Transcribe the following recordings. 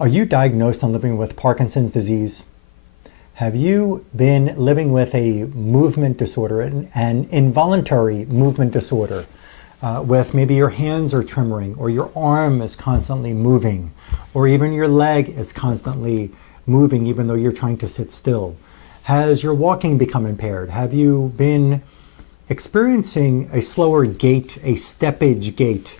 Are you diagnosed and living with Parkinson's disease? Have you been living with a movement disorder, an involuntary movement disorder, with maybe your hands are tremoring, or your arm is constantly moving, or even your leg is constantly moving even though you're trying to sit still? Has your walking become impaired? Have you been experiencing a slower gait, a steppage gait,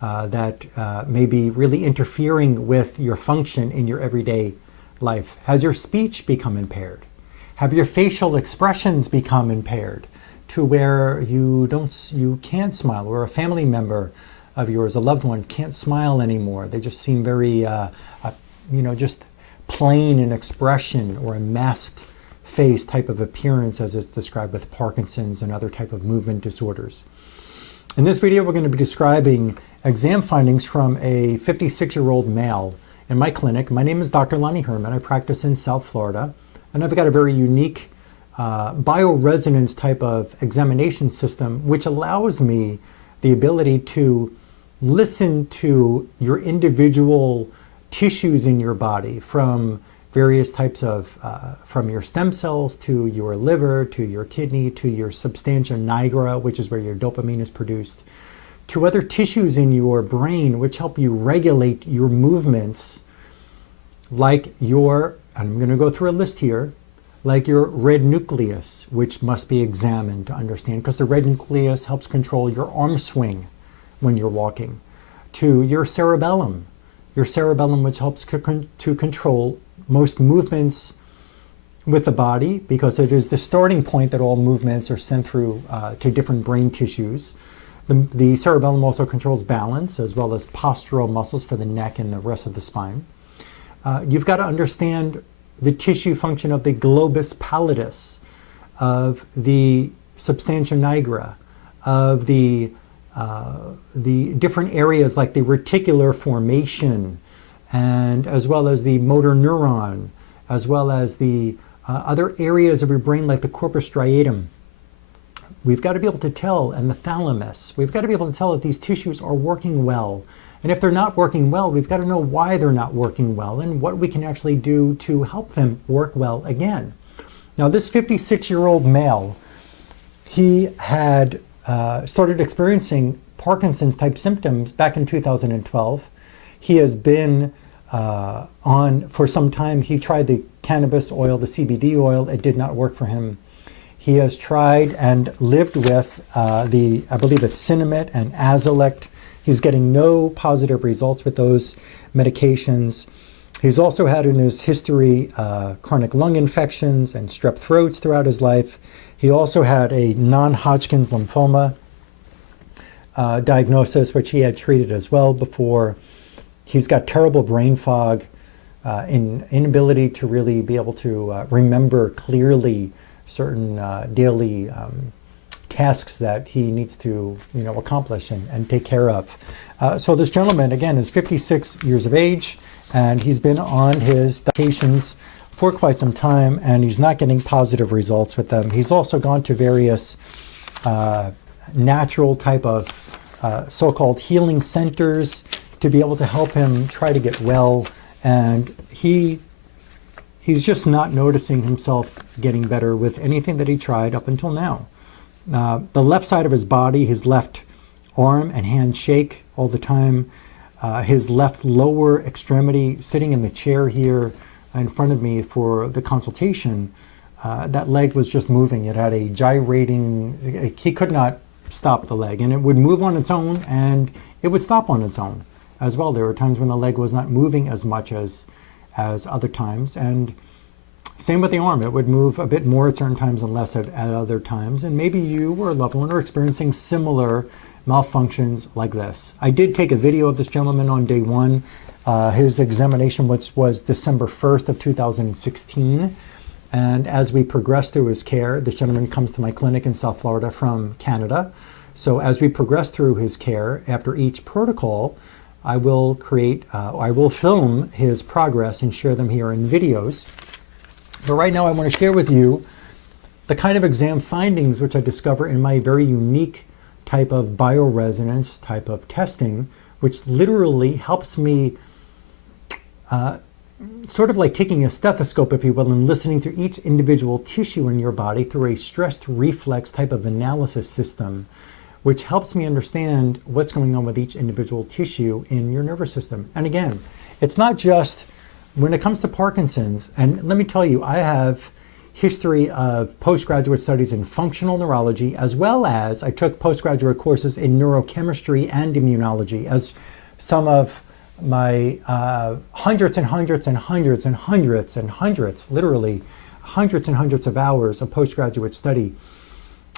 that may be really interfering with your function in your everyday life? Has your speech become impaired? Have your facial expressions become impaired to where you can't smile, or a family member of yours, a loved one, can't smile anymore? They just seem very, just plain in expression, or a masked face type of appearance, as is described with Parkinson's and other type of movement disorders. In this video, we're going to be describing exam findings from a 56-year-old male in my clinic. My name is Dr. Lonnie Herman. I practice in South Florida, and I've got a very unique bioresonance type of examination system, which allows me the ability to listen to your individual tissues in your body, from various types of, from your stem cells to your liver, to your kidney, to your substantia nigra, which is where your dopamine is produced, to other tissues in your brain, which help you regulate your movements, like your, and I'm going to go through a list here, like your red nucleus, which must be examined to understand, because the red nucleus helps control your arm swing when you're walking, to your cerebellum, which helps to control most movements with the body, because it is the starting point that all movements are sent through to different brain tissues. The cerebellum also controls balance, as well as postural muscles for the neck and the rest of the spine. You've got to understand the tissue function of the globus pallidus, of the substantia nigra, of the different areas like the reticular formation, and as well as the motor neuron, as well as the other areas of your brain like the corpus striatum. We've got to be able to tell, and the thalamus, we've got to be able to tell that these tissues are working well. And if they're not working well, we've got to know why they're not working well and what we can actually do to help them work well again. Now, this 56-year-old male, he had started experiencing Parkinson's type symptoms back in 2012. He has been on for some time. He tried the cannabis oil, the CBD oil. It did not work for him. He has tried and lived with I believe it's Cinnamate and Azilect. He's getting no positive results with those medications. He's also had in his history chronic lung infections and strep throats throughout his life. He also had a non-Hodgkin's lymphoma diagnosis, which he had treated as well before. He's got terrible brain fog, inability to really be able to remember clearly certain daily tasks that he needs to accomplish and take care of. So this gentleman, again, is 56 years of age, and he's been on his medications for quite some time, and he's not getting positive results with them. He's also gone to various natural type of so-called healing centers to be able to help him try to get well, and he's just not noticing himself getting better with anything that he tried up until now. The left side of his body, his left arm and hand shake all the time. His left lower extremity, sitting in the chair here in front of me for the consultation, that leg was just moving. It had a gyrating, he could not stop the leg, and it would move on its own and it would stop on its own as well. There were times when the leg was not moving as much as other times, and same with the arm. It would move a bit more at certain times and less at other times. And maybe you or a loved one are experiencing similar malfunctions like this. I did take a video of this gentleman on day one. His examination was December 1st of 2016. And as we progress through his care, this gentleman comes to my clinic in South Florida from Canada. So as we progress through his care, after each protocol, I will film his progress and share them here in videos. But right now I want to share with you the kind of exam findings which I discover in my very unique type of bioresonance type of testing, which literally helps me sort of like taking a stethoscope, if you will, and listening to each individual tissue in your body through a stressed reflex type of analysis system, which helps me understand what's going on with each individual tissue in your nervous system. And again, it's not just when it comes to Parkinson's, and let me tell you, I have history of postgraduate studies in functional neurology, as well as I took postgraduate courses in neurochemistry and immunology, as some of my hundreds and hundreds and hundreds and hundreds and hundreds, literally hundreds and hundreds of hours of postgraduate study.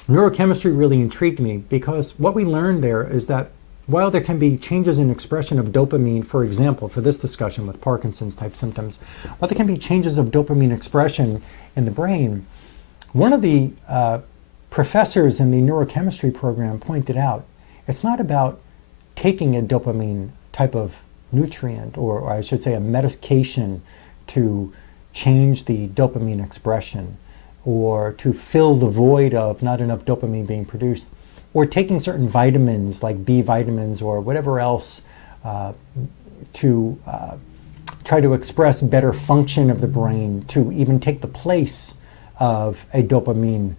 Neurochemistry really intrigued me because what we learned there is that while there can be changes in expression of dopamine, for example, for this discussion with Parkinson's type symptoms, while there can be changes of dopamine expression in the brain, one of the professors in the neurochemistry program pointed out it's not about taking a dopamine type of nutrient, or I should say a medication to change the dopamine expression or to fill the void of not enough dopamine being produced, or taking certain vitamins like B vitamins or whatever else to try to express better function of the brain, to even take the place of a dopamine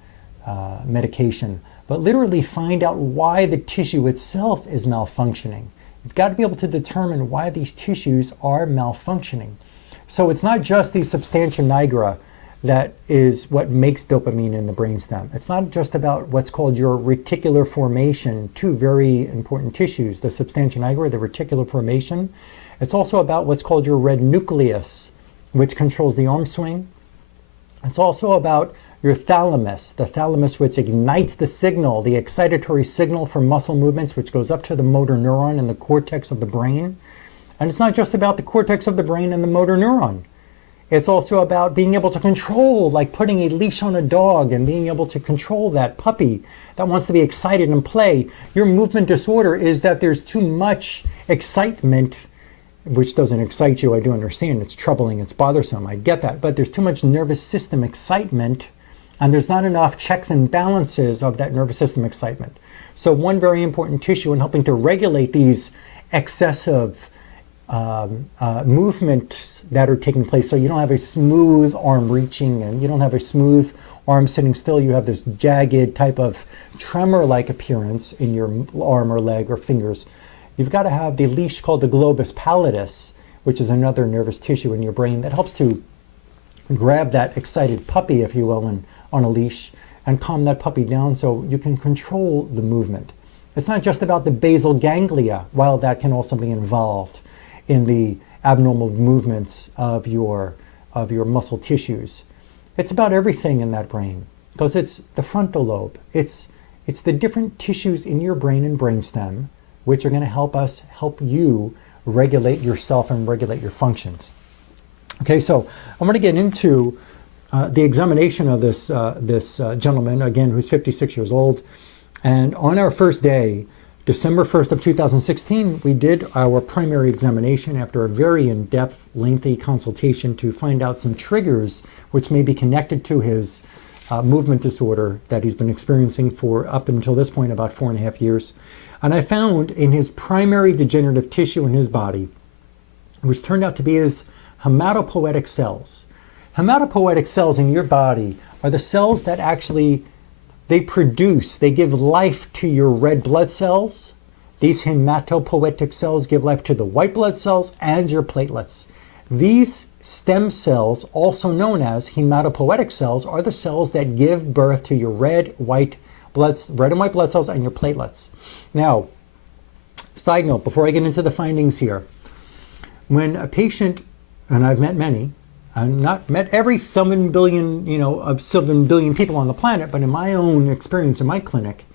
medication, but literally find out why the tissue itself is malfunctioning. You've got to be able to determine why these tissues are malfunctioning. So it's not just the substantia nigra that is what makes dopamine in the brainstem. It's not just about what's called your reticular formation, two very important tissues, the substantia nigra, the reticular formation. It's also about what's called your red nucleus, which controls the arm swing. It's also about your thalamus, the thalamus which ignites the signal, the excitatory signal for muscle movements, which goes up to the motor neuron in the cortex of the brain. And it's not just about the cortex of the brain and the motor neuron. It's also about being able to control, like putting a leash on a dog and being able to control that puppy that wants to be excited and play. Your movement disorder is that there's too much excitement, which doesn't excite you. I do understand it's troubling, it's bothersome, I get that, but there's too much nervous system excitement and there's not enough checks and balances of that nervous system excitement. So one very important tissue in helping to regulate these excessive movements that are taking place, so you don't have a smooth arm reaching and you don't have a smooth arm sitting still, you have this jagged type of tremor-like appearance in your arm or leg or fingers. You've got to have the leash called the globus pallidus, which is another nervous tissue in your brain that helps to grab that excited puppy, if you will, on a leash and calm that puppy down so you can control the movement. It's not just about the basal ganglia, while that can also be involved in the abnormal movements of your muscle tissues. It's about everything in that brain, because it's the frontal lobe. It's the different tissues in your brain and brainstem which are going to help you regulate yourself and regulate your functions. Okay, so I'm going to get into the examination of this gentleman, again, who's 56 years old. And on our first day, December 1st of 2016, we did our primary examination after a very in-depth, lengthy consultation to find out some triggers which may be connected to his movement disorder that he's been experiencing for up until this point about 4.5 years. And I found in his primary degenerative tissue in his body, which turned out to be his hematopoietic cells. Hematopoietic cells in your body are the cells that actually they give life to your red blood cells. These hematopoietic cells give life to the white blood cells and your platelets. These stem cells, also known as hematopoietic cells, are the cells that give birth to your red and white blood cells and your platelets. Now, side note, before I get into the findings here, when a patient, and I've met many, I've not met every 7 billion, of 7 billion people on the planet, but in my own experience in my clinic,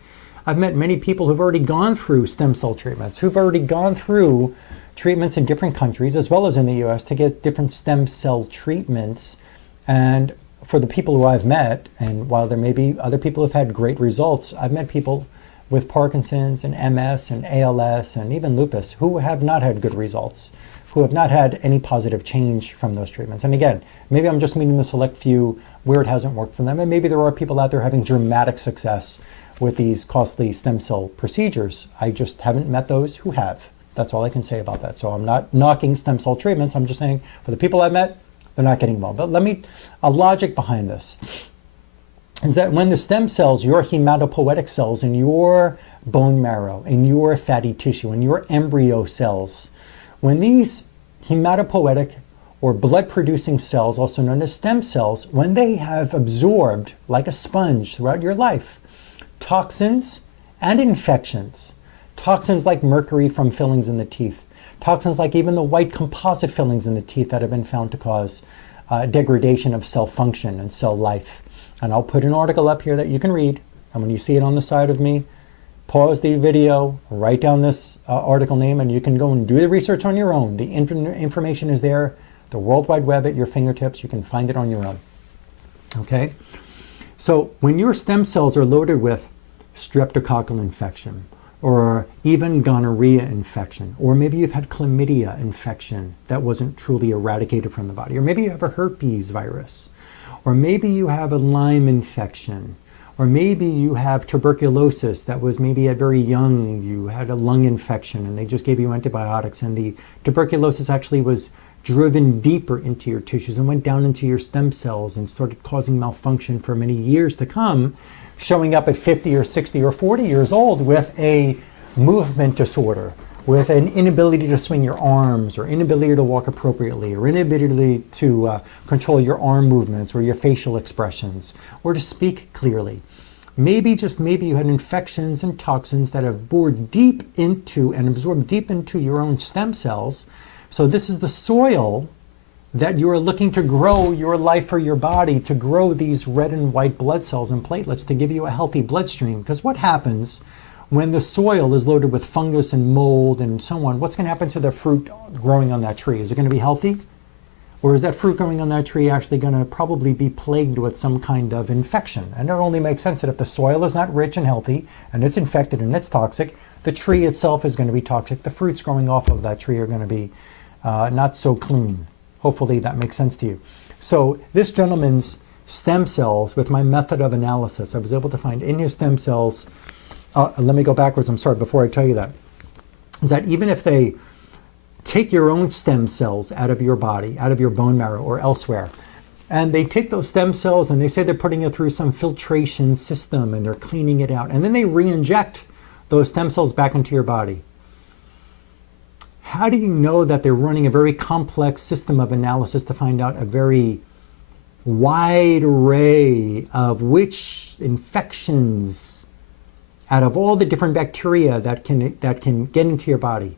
I've met many people who've already gone through stem cell treatments, who've already gone through treatments in different countries, as well as in the US, to get different stem cell treatments. And for the people who I've met, and while there may be other people who've had great results, I've met people with Parkinson's and MS and ALS and even lupus who have not had good results, who have not had any positive change from those treatments. And again, maybe I'm just meeting the select few where it hasn't worked for them, and maybe there are people out there having dramatic success with these costly stem cell procedures. I just haven't met those who have. That's all I can say about that. So I'm not knocking stem cell treatments. I'm just saying for the people I've met, they're not getting involved. But a logic behind this is that when the stem cells, your hematopoietic cells in your bone marrow, in your fatty tissue, in your embryo cells, when these hematopoietic or blood-producing cells, also known as stem cells, when they have absorbed, like a sponge throughout your life, toxins and infections, toxins like mercury from fillings in the teeth, toxins like even the white composite fillings in the teeth that have been found to cause degradation of cell function and cell life. And I'll put an article up here that you can read, and when you see it on the side of me, pause the video, write down this article name, and you can go and do the research on your own. The information is there, the World Wide Web at your fingertips. You can find it on your own. Okay? So when your stem cells are loaded with streptococcal infection, or even gonorrhea infection, or maybe you've had chlamydia infection that wasn't truly eradicated from the body, or maybe you have a herpes virus, or maybe you have a Lyme infection, or maybe you have tuberculosis that was maybe at very young, you had a lung infection and they just gave you antibiotics, and the tuberculosis actually was driven deeper into your tissues and went down into your stem cells and started causing malfunction for many years to come, showing up at 50 or 60 or 40 years old with a movement disorder, with an inability to swing your arms, or inability to walk appropriately, or inability to control your arm movements or your facial expressions, or to speak clearly. Maybe, just maybe, you had infections and toxins that have bored deep into and absorbed deep into your own stem cells. So this is the soil that you are looking to grow your life or your body, to grow these red and white blood cells and platelets to give you a healthy bloodstream. Because what happens when the soil is loaded with fungus and mold and so on? What's going to happen to the fruit growing on that tree? Is it going to be healthy? Or is that fruit growing on that tree actually going to probably be plagued with some kind of infection? And it only makes sense that if the soil is not rich and healthy and it's infected and it's toxic, the tree itself is going to be toxic. The fruits growing off of that tree are going to be not so clean. Hopefully that makes sense to you. So this gentleman's stem cells, with my method of analysis, I was able to find in his stem cells, let me go backwards, I'm sorry, before I tell you that, is that even if they take your own stem cells out of your body, out of your bone marrow or elsewhere, and they take those stem cells and they say they're putting it through some filtration system and they're cleaning it out, and then they re-inject those stem cells back into your body. How do you know that they're running a very complex system of analysis to find out a very wide array of which infections out of all the different bacteria that can get into your body?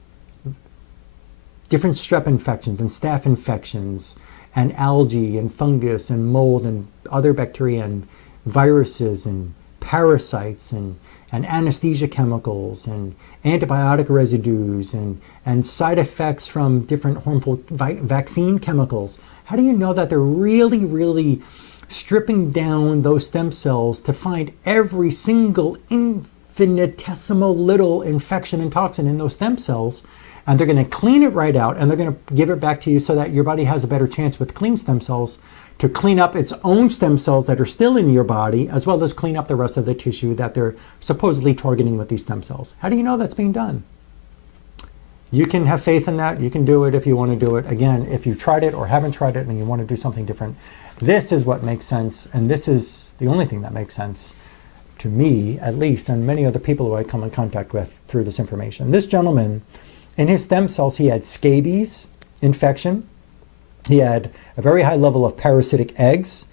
Different strep infections and staph infections and algae and fungus and mold and other bacteria and viruses and parasites and anesthesia chemicals and antibiotic residues and side effects from different harmful vaccine chemicals. How do you know that they're really, really stripping down those stem cells to find every single infinitesimal little infection and toxin in those stem cells? And they're going to clean it right out, and they're going to give it back to you so that your body has a better chance with clean stem cells to clean up its own stem cells that are still in your body, as well as clean up the rest of the tissue that they're supposedly targeting with these stem cells. How do you know that's being done? You can have faith in that. You can do it if you want to do it. Again, if you've tried it or haven't tried it and you want to do something different, this is what makes sense, and this is the only thing that makes sense to me, at least, and many other people who I come in contact with through this information. This gentleman, in his stem cells, he had scabies infection. He had a very high level of parasitic eggs.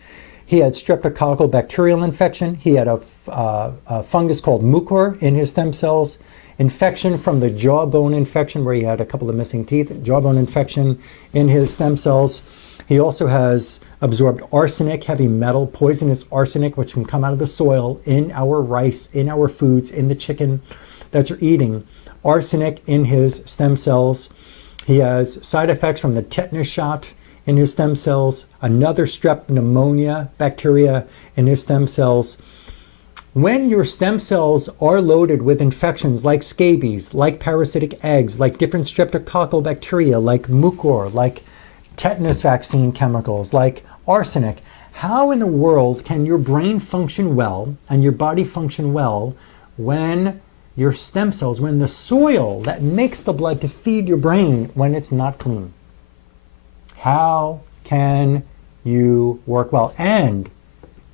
He had streptococcal bacterial infection. He had a fungus called mucor in his stem cells. Infection from the jawbone infection, where he had a couple of missing teeth, jawbone infection in his stem cells. He also has absorbed arsenic, heavy metal, poisonous arsenic, which can come out of the soil, in our rice, in our foods, in the chicken that you're eating. Arsenic in his stem cells. He has side effects from the tetanus shot in his stem cells, another strep pneumonia bacteria in his stem cells. When your stem cells are loaded with infections like scabies, like parasitic eggs, like different streptococcal bacteria, like mucor, like tetanus vaccine chemicals, like arsenic, how in the world can your brain function well and your body function well when your stem cells, when the soil that makes the blood to feed your brain, when it's not clean? How can you work well? And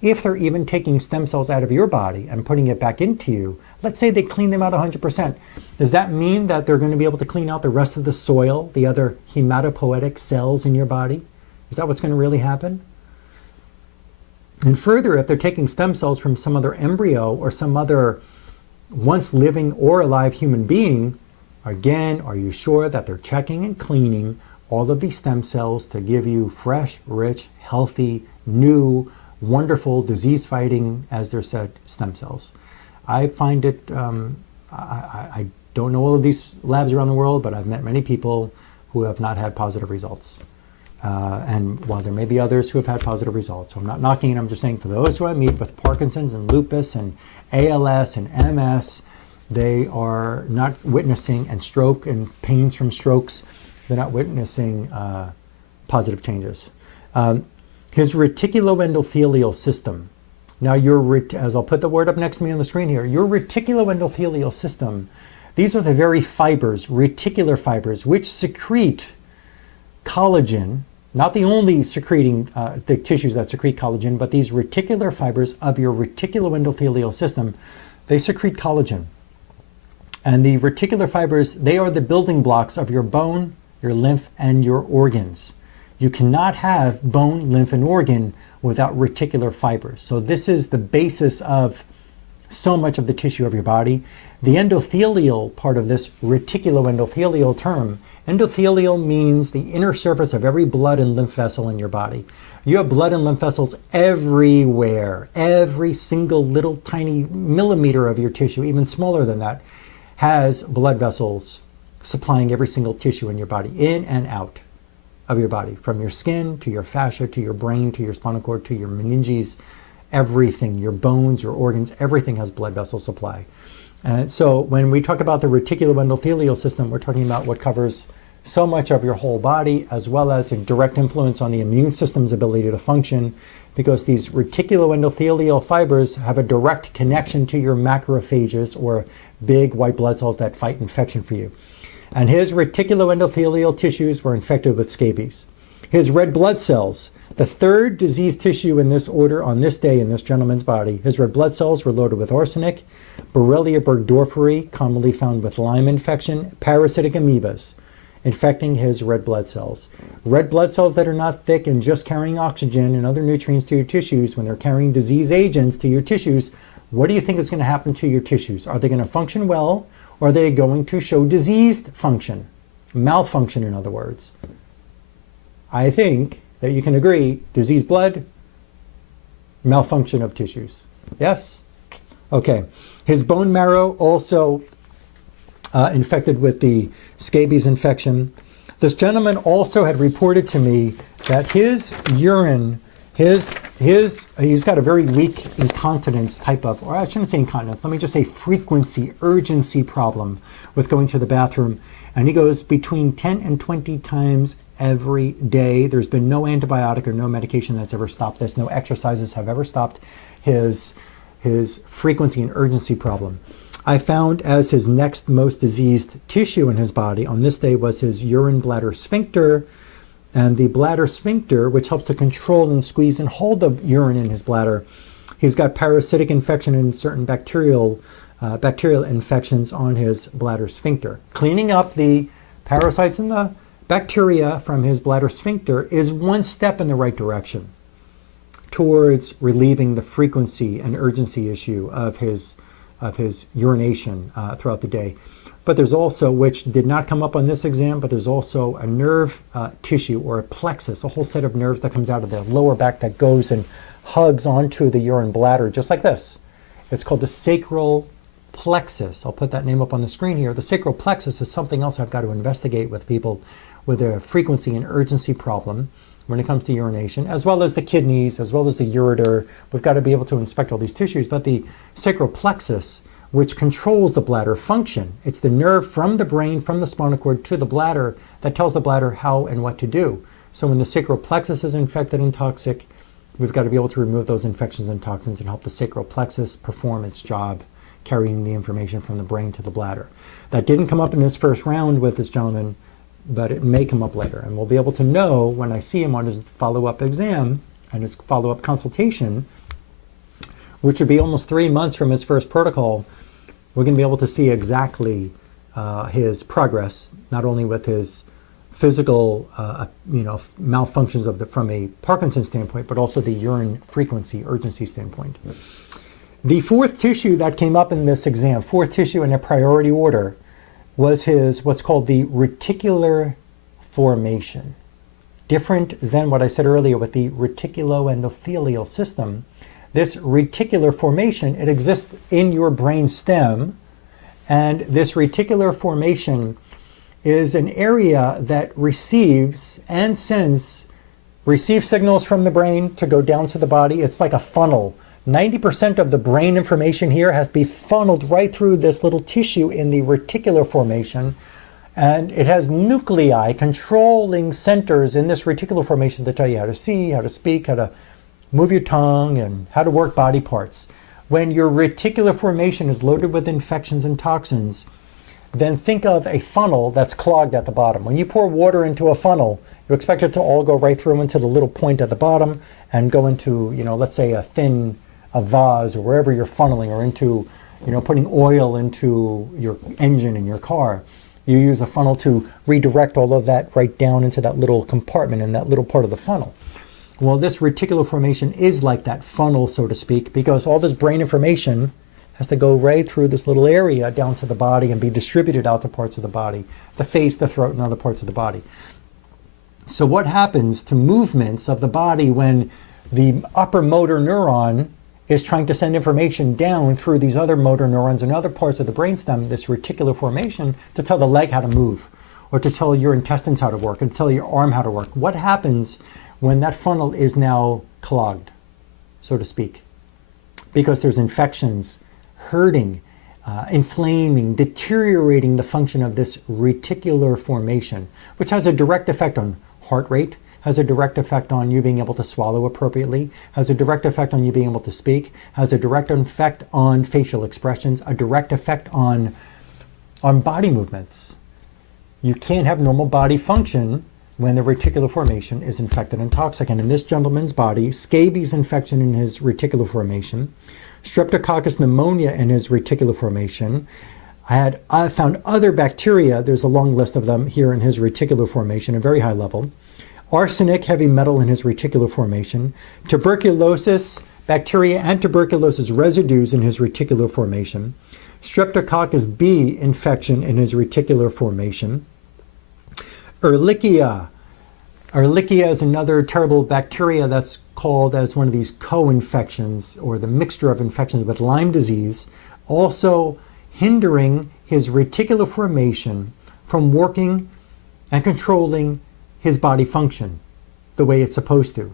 if they're even taking stem cells out of your body and putting it back into you, let's say they clean them out 100%, does that mean that they're going to be able to clean out the rest of the soil, the other hematopoietic cells in your body? Is that what's going to really happen? And further, if they're taking stem cells from some other embryo or some other once living or alive human being, again, are you sure that they're checking and cleaning all of these stem cells to give you fresh, rich, healthy, new, wonderful, disease-fighting, as they're said, stem cells? I find it, I don't know all of these labs around the world, but I've met many people who have not had positive results. And while there may be others who have had positive results, so I'm not knocking it, I'm just saying for those who I meet with Parkinson's and lupus and ALS and MS, they are not witnessing, and stroke and pains from strokes, they're not witnessing positive changes. His reticuloendothelial system. Now, as I'll put the word up next to me on the screen here, your reticuloendothelial system, these are the very fibers, reticular fibers, which secrete collagen, not the only secreting the tissues that secrete collagen, but these reticular fibers of your reticuloendothelial system, they secrete collagen. And the reticular fibers, they are the building blocks of your bone, your lymph, and your organs. You cannot have bone, lymph, and organ without reticular fibers. So this is the basis of so much of the tissue of your body. The endothelial part of this reticuloendothelial term, endothelial means the inner surface of every blood and lymph vessel in your body. You have blood and lymph vessels everywhere. Every single little tiny millimeter of your tissue, even smaller than that, has blood vessels supplying every single tissue in your body, in and out of your body, from your skin to your fascia to your brain to your spinal cord to your meninges, everything, your bones, your organs, everything has blood vessel supply. And so when we talk about the reticuloendothelial system, we're talking about what covers so much of your whole body, as well as a direct influence on the immune system's ability to function, because these reticuloendothelial fibers have a direct connection to your macrophages, or big white blood cells that fight infection for you. And his reticuloendothelial tissues were infected with scabies. His red blood cells, the third disease tissue in this order on this day in this gentleman's body, his red blood cells were loaded with arsenic, Borrelia burgdorferi, commonly found with Lyme infection, parasitic amoebas, infecting his red blood cells. Red blood cells that are not thick and just carrying oxygen and other nutrients to your tissues, when they're carrying disease agents to your tissues, what do you think is going to happen to your tissues? Are they going to function well, or are they going to show diseased function? Malfunction, in other words. I think that you can agree, diseased blood, malfunction of tissues. Yes? Okay. His bone marrow also infected with the scabies infection. This gentleman also had reported to me that his urine, he's got a very weak incontinence type of, or I shouldn't say incontinence, let me just say frequency, urgency problem with going to the bathroom. And he goes between 10 and 20 times every day. There's been no antibiotic or no medication that's ever stopped this. No exercises have ever stopped his frequency and urgency problem. I found as his next most diseased tissue in his body on this day was his urine bladder sphincter. And the bladder sphincter, which helps to control and squeeze and hold the urine in his bladder, he's got parasitic infection and certain bacterial infections on his bladder sphincter. Cleaning up the parasites and the bacteria from his bladder sphincter is one step in the right direction towards relieving the frequency and urgency issue of his urination throughout the day. But there's also, which did not come up on this exam, but there's also a nerve tissue, or a plexus, a whole set of nerves that comes out of the lower back that goes and hugs onto the urine bladder, just like this. It's called the sacral plexus. I'll put that name up on the screen here. The sacral plexus is something else I've got to investigate with people with a frequency and urgency problem when it comes to urination, as well as the kidneys, as well as the ureter. We've got to be able to inspect all these tissues, but the sacral plexus, which controls the bladder function. It's the nerve from the brain, from the spinal cord to the bladder that tells the bladder how and what to do. So when the sacral plexus is infected and toxic, we've got to be able to remove those infections and toxins and help the sacral plexus perform its job carrying the information from the brain to the bladder. That didn't come up in this first round with this gentleman, but it may come up later. And we'll be able to know when I see him on his follow-up exam and his follow-up consultation, which would be almost 3 months from his first protocol. We're going to be able to see exactly his progress, not only with his physical malfunctions from a Parkinson's standpoint, but also the urine frequency, urgency standpoint. The fourth tissue that came up in this exam, fourth tissue in a priority order, was his what's called the reticular formation. Different than what I said earlier with the reticuloendothelial system. This reticular formation, it exists in your brain stem, and this reticular formation is an area that receives signals from the brain to go down to the body. It's like a funnel. 90% of the brain information here has to be funneled right through this little tissue in the reticular formation. And it has nuclei, controlling centers in this reticular formation that tell you how to see, how to speak, how to move your tongue, and how to work body parts. When your reticular formation is loaded with infections and toxins, then think of a funnel that's clogged at the bottom. When you pour water into a funnel, you expect it to all go right through into the little point at the bottom and go into, let's say a vase or wherever you're funneling, or into, putting oil into your engine in your car. You use a funnel to redirect all of that right down into that little compartment in that little part of the funnel. Well, this reticular formation is like that funnel, so to speak, because all this brain information has to go right through this little area down to the body and be distributed out to parts of the body, the face, the throat, and other parts of the body. So what happens to movements of the body when the upper motor neuron is trying to send information down through these other motor neurons and other parts of the brainstem, this reticular formation, to tell the leg how to move, or to tell your intestines how to work, and tell your arm how to work? What happens when that funnel is now clogged, so to speak? Because there's infections, hurting, inflaming, deteriorating the function of this reticular formation, which has a direct effect on heart rate, has a direct effect on you being able to swallow appropriately, has a direct effect on you being able to speak, has a direct effect on facial expressions, a direct effect on body movements. You can't have normal body function when the reticular formation is infected and toxic. And in this gentleman's body, scabies infection in his reticular formation, Streptococcus pneumonia in his reticular formation. I found other bacteria, there's a long list of them here in his reticular formation, a very high level. Arsenic, heavy metal in his reticular formation. Tuberculosis, bacteria and tuberculosis residues in his reticular formation. Streptococcus B infection in his reticular formation. Ehrlichia. Ehrlichia is another terrible bacteria that's called as one of these co-infections, or the mixture of infections with Lyme disease, also hindering his reticular formation from working and controlling his body function the way it's supposed to.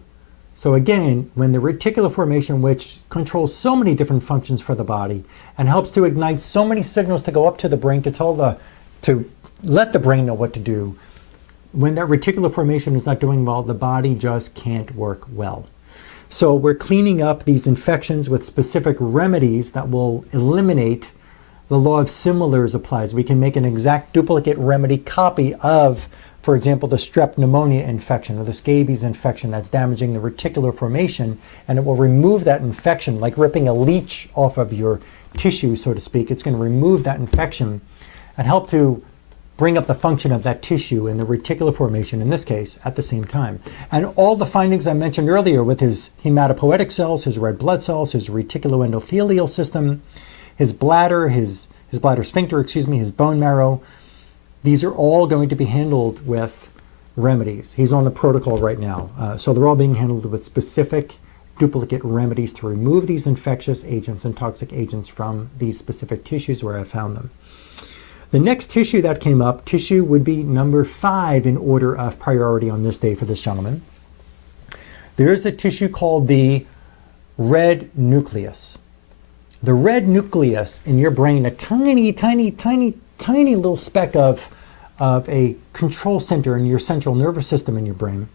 So again, when the reticular formation, which controls so many different functions for the body and helps to ignite so many signals to go up to the brain to let the brain know what to do, when that reticular formation is not doing well, the body just can't work well. So we're cleaning up these infections with specific remedies that will eliminate the law of similars applies. We can make an exact duplicate remedy copy of, for example, the strep pneumonia infection or the scabies infection that's damaging the reticular formation, and it will remove that infection, like ripping a leech off of your tissue, so to speak. It's going to remove that infection and help to bring up the function of that tissue in the reticular formation, in this case, at the same time. And all the findings I mentioned earlier with his hematopoietic cells, his red blood cells, his reticuloendothelial system, his bladder, his bladder sphincter, his bone marrow, these are all going to be handled with remedies. He's on the protocol right now. So they're all being handled with specific duplicate remedies to remove these infectious agents and toxic agents from these specific tissues where I found them. The next tissue that came up, tissue would be number 5 in order of priority on this day for this gentleman. There is a tissue called the red nucleus. The red nucleus in your brain, a tiny, tiny, tiny, tiny little speck of a control center in your central nervous system in your brain.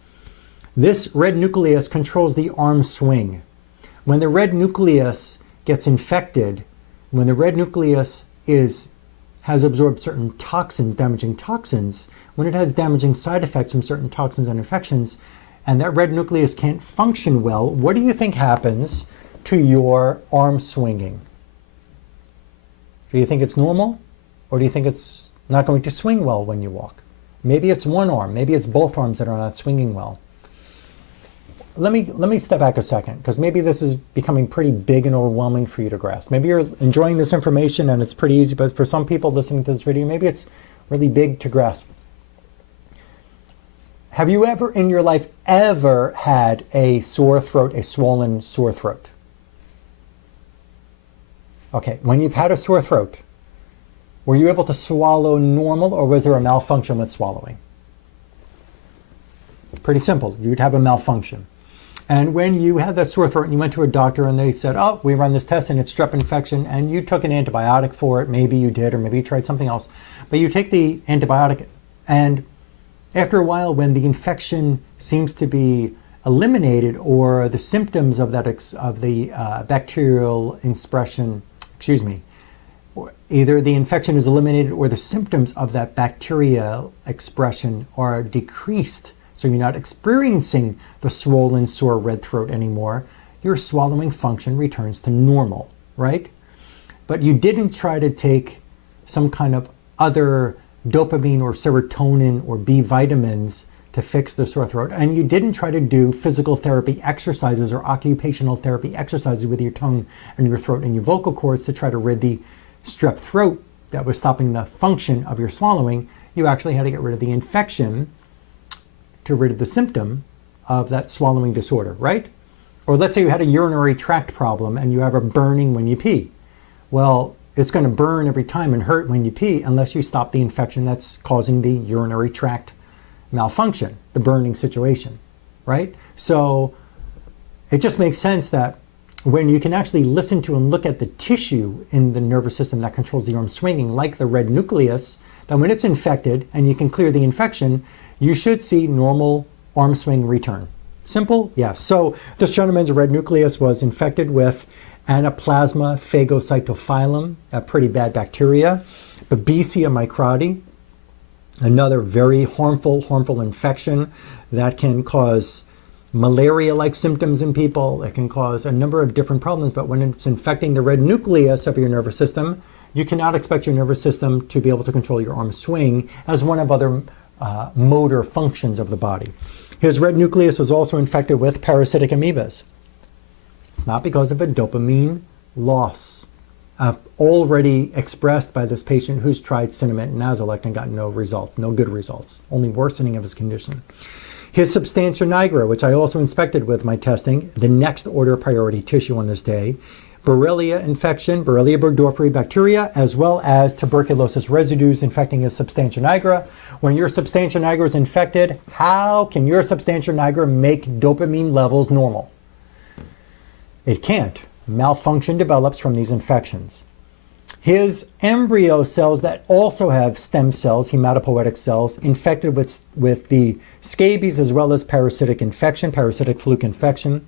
This red nucleus controls the arm swing. When the red nucleus gets infected, when the red nucleus has absorbed certain toxins, damaging toxins, when it has damaging side effects from certain toxins and infections, and that red nucleus can't function well, what do you think happens to your arm swinging? Do you think it's normal? Or do you think it's not going to swing well when you walk? Maybe it's one arm, maybe it's both arms that are not swinging well. Let me step back a second, because maybe this is becoming pretty big and overwhelming for you to grasp. Maybe you're enjoying this information and it's pretty easy, but for some people listening to this video, maybe it's really big to grasp. Have you ever in your life ever had a sore throat, a swollen sore throat? Okay, when you've had a sore throat, were you able to swallow normal, or was there a malfunction with swallowing? Pretty simple. You'd have a malfunction. And when you had that sore throat and you went to a doctor and they said, oh, we run this test and it's strep infection, and you took an antibiotic for it, maybe you did, or maybe you tried something else, but you take the antibiotic, and after a while, when the infection seems to be eliminated, or the symptoms of that bacterial expression, either the infection is eliminated or the symptoms of that bacterial expression are decreased, so you're not experiencing the swollen, sore red throat anymore, your swallowing function returns to normal, right? But you didn't try to take some kind of other dopamine or serotonin or B vitamins to fix the sore throat, and you didn't try to do physical therapy exercises or occupational therapy exercises with your tongue and your throat and your vocal cords to try to rid the strep throat that was stopping the function of your swallowing. You actually had to get rid of the infection to rid of the symptom of that swallowing disorder, right? Or let's say you had a urinary tract problem and you have a burning when you pee. Well, it's going to burn every time and hurt when you pee unless you stop the infection that's causing the urinary tract malfunction, the burning situation, right? So it just makes sense that when you can actually listen to and look at the tissue in the nervous system that controls the arm swinging, like the red nucleus, that when it's infected and you can clear the infection, you should see normal arm swing return. Simple? Yes. So this gentleman's red nucleus was infected with Anaplasma phagocytophilum, a pretty bad bacteria, Babesia microti, another very harmful infection that can cause malaria-like symptoms in people. It can cause a number of different problems, but when it's infecting the red nucleus of your nervous system, you cannot expect your nervous system to be able to control your arm swing as one of other motor functions of the body. His red nucleus was also infected with parasitic amoebas. It's not because of a dopamine loss already expressed by this patient who's tried Cinnamate and Nasolex and got no results, no good results, only worsening of his condition. His substantia nigra, which I also inspected with my testing, the next order priority tissue on this day, Borrelia infection, Borrelia burgdorferi bacteria, as well as tuberculosis residues infecting his substantia nigra. When your substantia nigra is infected, how can your substantia nigra make dopamine levels normal? It can't. Malfunction develops from these infections. His embryo cells that also have stem cells, hematopoietic cells, infected with the scabies as well as parasitic infection, parasitic fluke infection.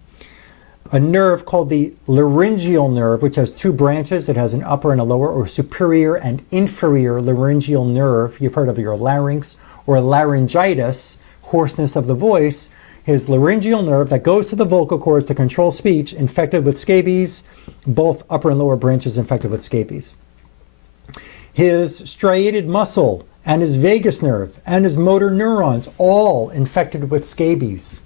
A nerve called the laryngeal nerve, which has two branches. It has an upper and a lower, or superior and inferior laryngeal nerve. You've heard of your larynx or laryngitis, hoarseness of the voice. His laryngeal nerve that goes to the vocal cords to control speech, infected with scabies, both upper and lower branches infected with scabies. His striated muscle and his vagus nerve and his motor neurons, all infected with scabies.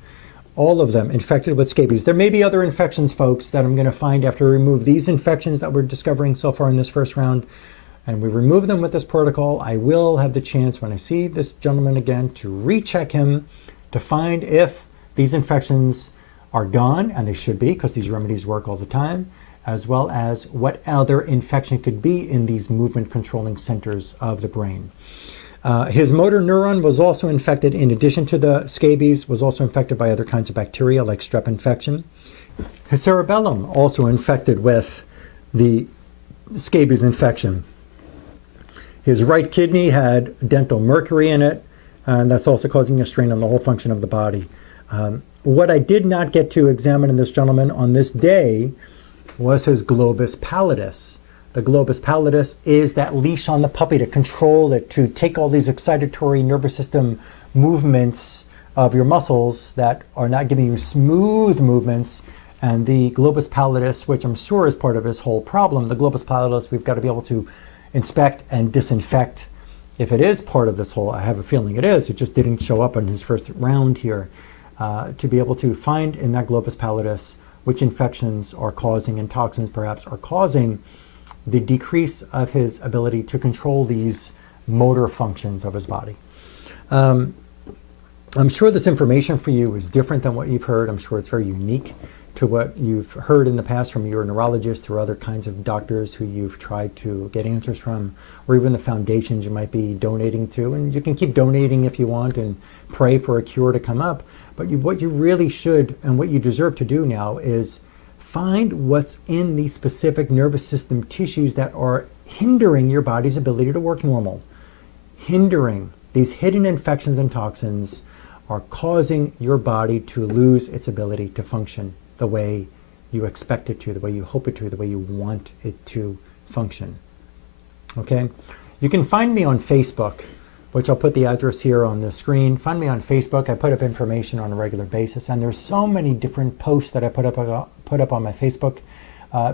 All of them infected with scabies. There may be other infections, folks, that I'm going to find after we remove these infections that we're discovering so far in this first round. And we remove them with this protocol. I will have the chance, when I see this gentleman again, to recheck him to find if these infections are gone, and they should be because these remedies work all the time, as well as what other infection could be in these movement controlling centers of the brain. His motor neuron was also infected, in addition to the scabies, was also infected by other kinds of bacteria like strep infection. His cerebellum also infected with the scabies infection. His right kidney had dental mercury in it, and that's also causing a strain on the whole function of the body. What I did not get to examine in this gentleman on this day was his globus pallidus, The globus pallidus is that leash on the puppy to control it, to take all these excitatory nervous system movements of your muscles that are not giving you smooth movements. And the globus pallidus, which I'm sure is part of this whole problem, the globus pallidus, we've got to be able to inspect and disinfect. If it is part of this whole, I have a feeling it is, it just didn't show up in his first round here, to be able to find in that globus pallidus which infections are causing and toxins perhaps are causing the decrease of his ability to control these motor functions of his body. I'm sure this information for you is different than what you've heard. I'm sure it's very unique to what you've heard in the past from your neurologist or other kinds of doctors who you've tried to get answers from, or even the foundations you might be donating to. And you can keep donating if you want and pray for a cure to come up. But what you really should and what you deserve to do now is find what's in these specific nervous system tissues that are hindering your body's ability to work normal. Hindering these hidden infections and toxins are causing your body to lose its ability to function the way you expect it to, the way you hope it to, the way you want it to function. Okay? You can find me on Facebook, which I'll put the address here on the screen. Find me on Facebook. I put up information on a regular basis, and there's so many different posts that I put up on my Facebook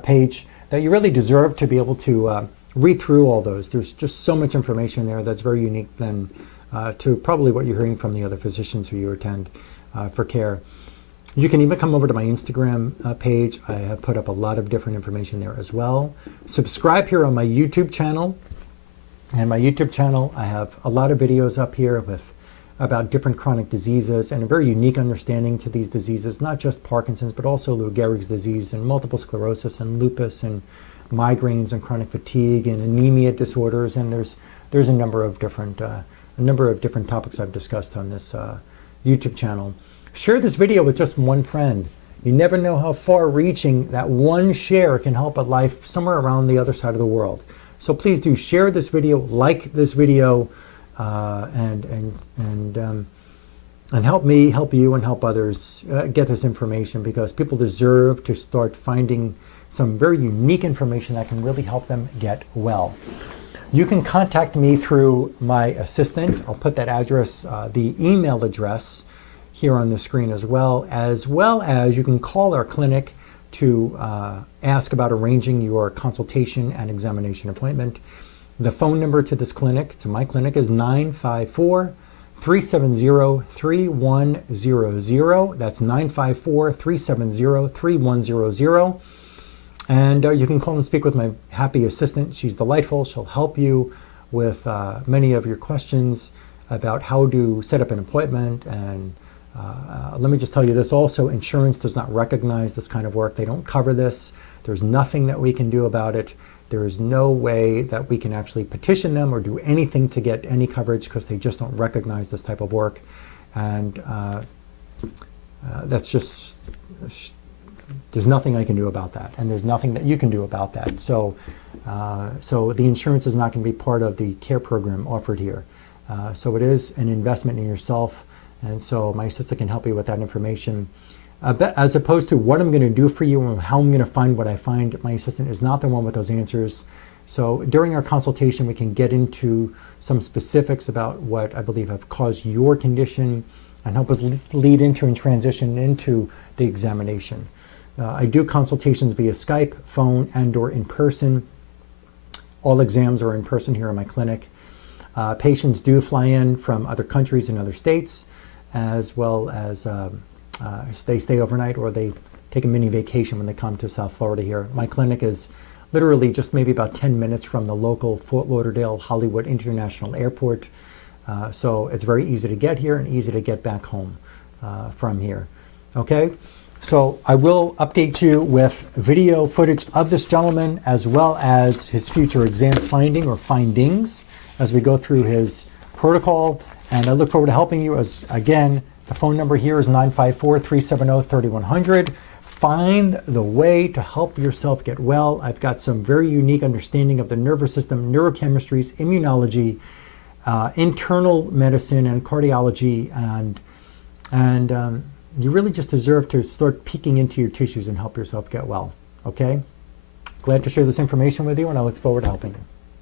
page that you really deserve to be able to read through all those. There's just so much information there that's very unique than to probably what you're hearing from the other physicians who you attend for care. You can even come over to my Instagram page. I have put up a lot of different information there as well. Subscribe here on my YouTube channel. And my YouTube channel, I have a lot of videos up here about different chronic diseases and a very unique understanding to these diseases, not just Parkinson's, but also Lou Gehrig's disease and multiple sclerosis and lupus and migraines and chronic fatigue and anemia disorders. And there's a number of different topics I've discussed on this YouTube channel. Share this video with just one friend. You never know how far-reaching that one share can help a life somewhere around the other side of the world. So please do share this video, like this video, and help me, help you, and help others get this information, because people deserve to start finding some very unique information that can really help them get well. You can contact me through my assistant. I'll put that address, the email address here on the screen, as well as you can call our clinic to ask about arranging your consultation and examination appointment. The phone number to this clinic, to my clinic, is 954-370-3100. That's 954-370-3100. And you can call and speak with my happy assistant. She's delightful. She'll help you with many of your questions about how to set up an appointment. And let me just tell you this also, insurance does not recognize this kind of work. They don't cover this. There's nothing that we can do about it. There is no way that we can actually petition them or do anything to get any coverage, because they just don't recognize this type of work. And that's just, there's nothing I can do about that. And there's nothing that you can do about that. So the insurance is not going to be part of the care program offered here. So it is an investment in yourself. And so my assistant can help you with that information. As opposed to what I'm going to do for you and how I'm going to find what I find, my assistant is not the one with those answers. So during our consultation, we can get into some specifics about what I believe have caused your condition and help us lead into and transition into the examination. I do consultations via Skype, phone, and or in person. All exams are in person here in my clinic. Patients do fly in from other countries and other states, as well as they stay overnight or they take a mini vacation when they come to South Florida here. My clinic is literally just maybe about 10 minutes from the local Fort Lauderdale Hollywood International Airport. So it's very easy to get here and easy to get back home from here. Okay, so I will update you with video footage of this gentleman as well as his future exam finding or findings as we go through his protocol. And I look forward to helping you. As again, the phone number here is 954-370-3100. Find the way to help yourself get well. I've got some very unique understanding of the nervous system, neurochemistries, immunology, internal medicine, and cardiology, and you really just deserve to start peeking into your tissues and help yourself get well. Okay? glad to share this information with you, and I look forward to helping you.